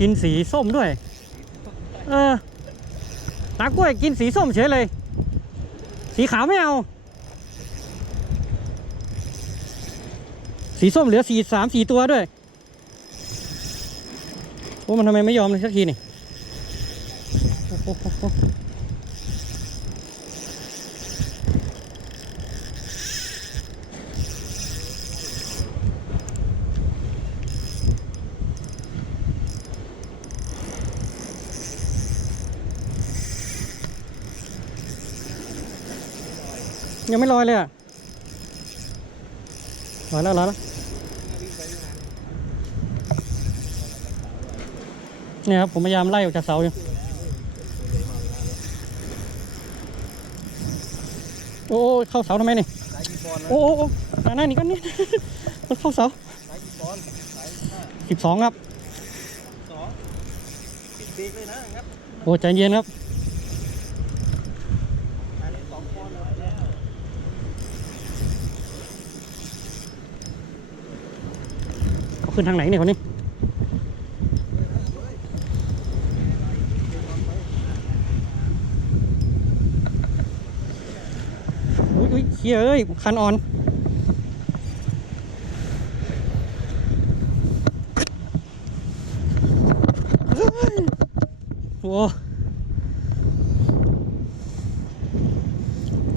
กินสีส้มด้วย เออตากล้วยกินสีส้มเฉยเลย สีขาวไม่เอา สีส้มเหลือสีสามสี่ตัวด้วยโอ้มันทำไมไม่ยอมเลยสักทีนี่โอ้โหโอ้โห ยังไม่ลอยเลยอะลอยแล้วลอยแล้วเนี่ยครับผมพยายามไล่ออกจากเสาอยู่โอ้ยเข้าเสาทำไมนี่สายกี่ปอนด์นะโอ้โอ้โอ้หน้าหน้านี่ก็นี่มันเข้าเสาสายกี่ปอนด์สายห้าสิบสองครับสองปิดเบรกเลยนะครับโอ้ใจเย็นครับ อันนี้สองปอนด์แล้ว เอา ขึ้นทางไหนเนี่ยคนนี้อุ้ยอุ้ยเฮียเอ้ย คันอ่อน โอ้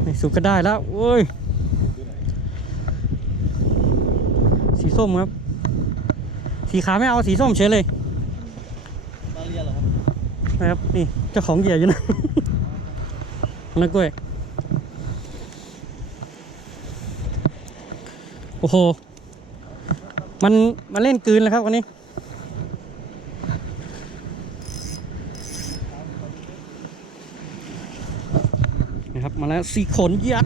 ไม่สุกก็ได้แล้วโอ้ย สีส้มครับ สีขาวไม่เอาสีส้มเฉยเลยมาเรียนเหรอครับนะครับนี่เจ้าของเหยื่ออยู่นะนักกล้วยโอ้โห มันมาเล่นกลืนแล้วครับวันนี้ นะครับ มาแล้วสีขนยัด